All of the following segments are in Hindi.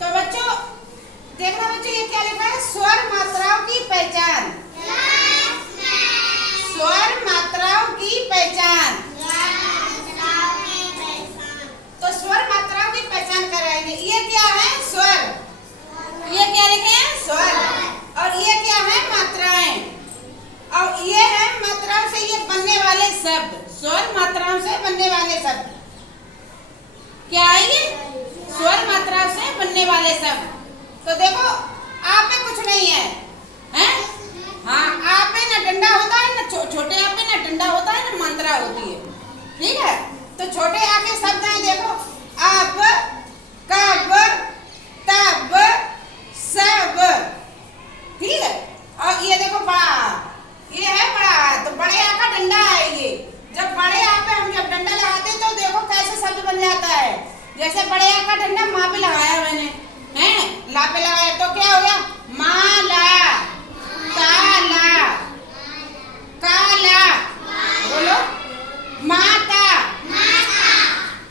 तो बच्चों देखना बच्चों ये क्या लिखा है, स्वर मात्राओं की पहचान। स्वर मात्राओं की पहचान। तो स्वर मात्राओं की पहचान कराएंगे। ये क्या है, स्वर। ये क्या लिखे हैं, स्वर। और ये क्या है, मात्राएं। और ये है मात्राओं से ये बनने वाले शब्द। स्वर मात्राओं से बनने वाले शब्द क्या है, ये स्वर मात्राओं से बनने वाले शब्द। तो देखो आप में कुछ नहीं है, हैं? हाँ, आप में ना डंडा होता है, ना छोटे आप में ना डंडा होता है, ना मात्रा होती है। ठीक है, तो छोटे आप के शब्द हैं, देखो अब, कब, तब, सब। ठीक है, और ये देखो बड़ा, ये है बड़ा, तो बड़े आ का डंडा है ये। जब बड़े आ पे हम जब डंडा लगाते तो देखो कैसे शब्द बन जाता है। जैसे बड़े आ का डंडा माँ पे लगाया मैंने, हैं? ला पे लगाया तो क्या हो गया, माला, ताला, काला, बोलो माता।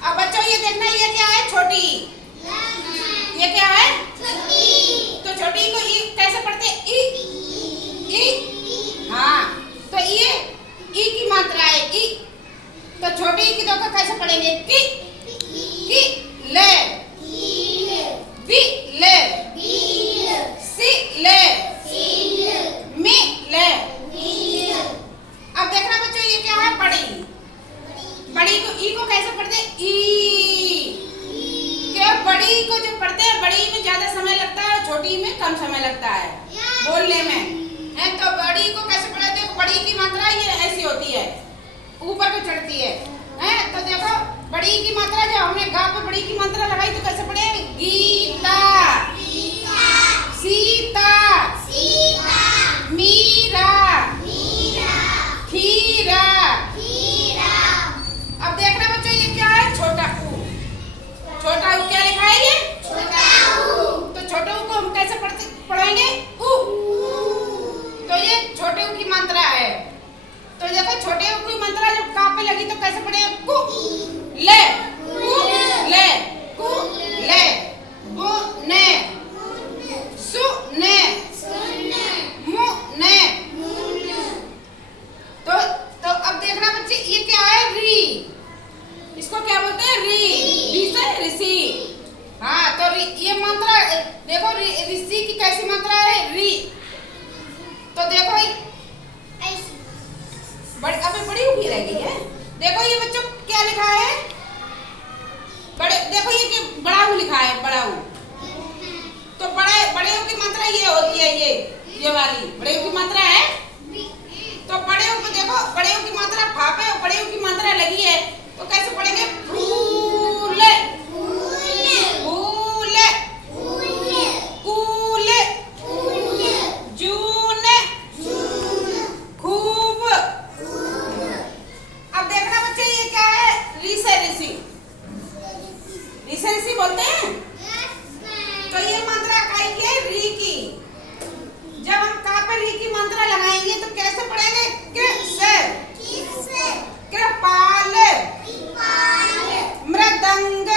अब बच्चों ये देखना, ये क्या है, छोटी। ये क्या है, तो छोटी को ई कैसे पढ़ते हैं, ई। हाँ, तो ये ई की मात्रा है, ई। तो छोटी की दो कैसे पढ़ेंगे, की ले, बी ले, सी ले, मी ले। अब देखना बच्चों ये क्या है, बड़ी। बड़ी को ई को कैसे पढ़ते हैं, ई। क्या बड़ी को जो पढ़ते हैं, बड़ी में ज्यादा समय लगता है और छोटी में कम समय लगता है बोलने में, है? तो बड़ी को कैसे पढ़ते हैं, बड़ी की मात्रा ये ऐसी होती है, ऊपर को चढ़ती है, हैं? तो देखो बड़ी की मात्रा, जब हमने गा पे बड़ी की मात्रा लगाई तो कैसे पढ़े, गीता, सीता, मीरा, खीरा। अब देखना बच्चों ये क्या है, छोटा ऊ। छोटा ऊ क्या लिखा है, ये तो छोटे ऊ को हम कैसे पढ़ेंगे, ऊ। तो ये छोटे ऊ की मात्रा है। तो देखो छोटे ऊ की मात्रा जब का पे लगी तो कैसे पढ़ेंगे, कु ले, कु ले, कु ले, बु ने, सु ने, मु ने। तो अब देखना बच्चे ये क्या है, री। इसको क्या बोलते हैं, री से ऋषि। हाँ, तो ये मात्रा देखो, ऋषि की कैसी मात्रा है, री। तो देखो अबे बड़ी उठी रह गई है। देखो ये बच्चों क्या लिखा है, बड़े, देखो ये बड़ा ऊ लिखा है, बड़ा ऊ। तो बड़े ऊ की मात्रा ये होती है, ये वाली बड़े ऊ की मात्रा है। तो बड़े ऊ को देखो, बड़े ऊ की मात्रा फा पे और बड़े ऊ की मात्रा लगी है, तो कैसे पढ़ेंगे, फूले, फूले, कूले, जूने, खूब। अब देखना बच्चे ये क्या है, ऋषि। ऋषि बोलते हैं। तो ये मात्रा काय की है, री की। जब हम का पे री की मात्रा लगाएंगे तो कैसे पढ़ेंगे, किससे, कृपाल, मृदंग,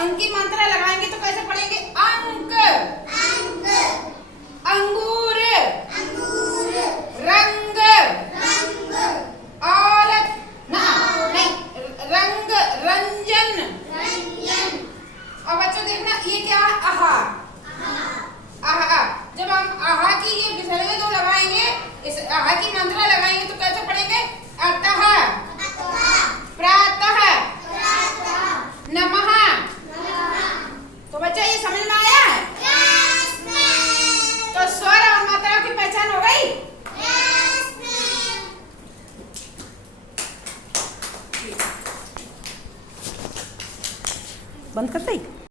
अंक की मात्रा लगाएंगे तो कैसे पढ़ेंगे? अंक, अंगूर, रंग, और नहीं, रंग, रंजन। और बच्चों देखना ये क्या है? आहा, आहा। जब हम आहा की ये विसर्ग दो लगाएंगे, इस आहा की मात्रा लगाएंगे तो कैसे पढ़ेंगे? अतः, प्रातः, नमः। तो बच्चा ये समझ में आया है? तो स्वर और मात्राओं की पहचान हो गई? बंद करते ही